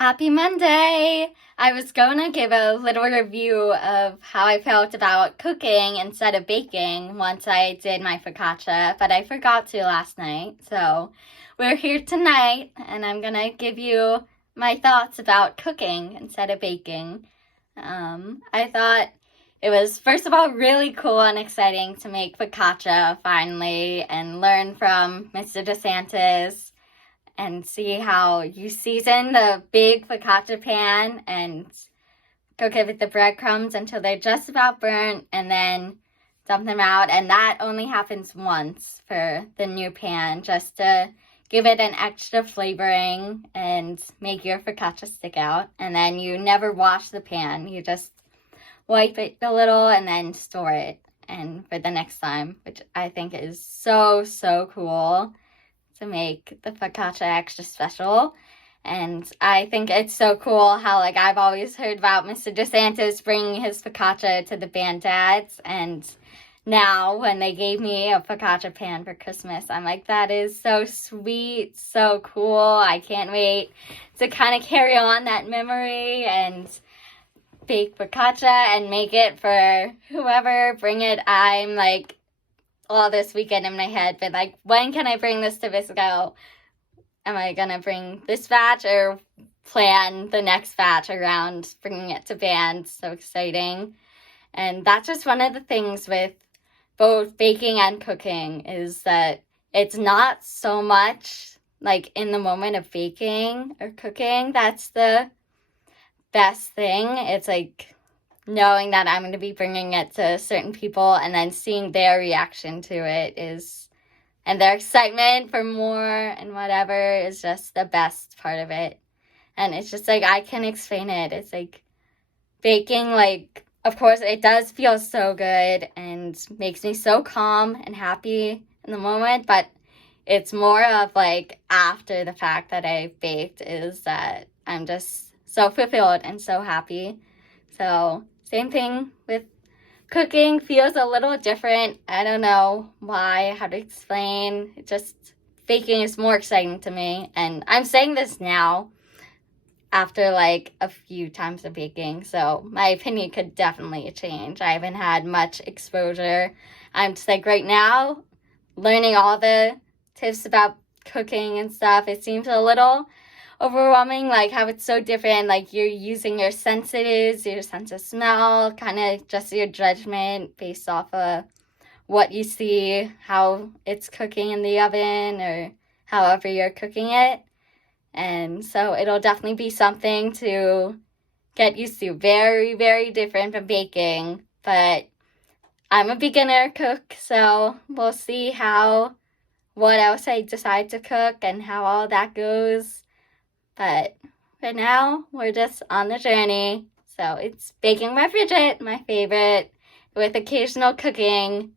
Happy Monday! I was going to give a little review of how I felt about cooking instead of baking once I did my focaccia, but I forgot to last night. So we're here tonight, and I'm going to give you my thoughts about cooking instead of baking. I thought it was, first of all, really cool and exciting to make focaccia finally and learn from Mr. DeSantis and see how you season the big focaccia pan and cook it with the breadcrumbs until they're just about burnt and then dump them out. And that only happens once for the new pan, just to give it an extra flavoring and make your focaccia stick out. And then you never wash the pan. You just wipe it a little and then store it and for the next time, which I think is so cool to make the focaccia extra special. And I think it's so cool how, I've always heard about Mr. DeSantis bringing his focaccia to the band dads, and now when they gave me a focaccia pan for Christmas, I'm like, that is so sweet, so cool. I can't wait to kind of carry on that memory and bake focaccia and make it for whoever, bring it. I'm all this weekend in my head, but when can I bring this to Visco? Am I gonna bring this batch or plan the next batch around bringing it to band? So exciting. And that's just one of the things with both baking and cooking, is that it's not so much in the moment of baking or cooking that's the best thing. It's knowing that I'm going to be bringing it to certain people and then seeing their reaction to it and their excitement for more and whatever is just the best part of it. And it's just I can explain it. It's baking, of course it does feel so good and makes me so calm and happy in the moment, but it's more of after the fact that I baked is that I'm just so fulfilled and so happy. So same thing with cooking, feels a little different. I don't know why, how to explain. Baking is more exciting to me. And I'm saying this now after a few times of baking. So my opinion could definitely change. I haven't had much exposure. I'm just right now learning all the tips about cooking and stuff. It seems a little overwhelming, how it's so different. You're using your senses, your sense of smell, kind of just your judgment based off of what you see, how it's cooking in the oven or however you're cooking it. And so it'll definitely be something to get used to. Very different from baking, but I'm a beginner cook, so we'll see what else I decide to cook and how all that goes. But for now, we're just on the journey. So it's baking my fidget, my favorite, with occasional cooking.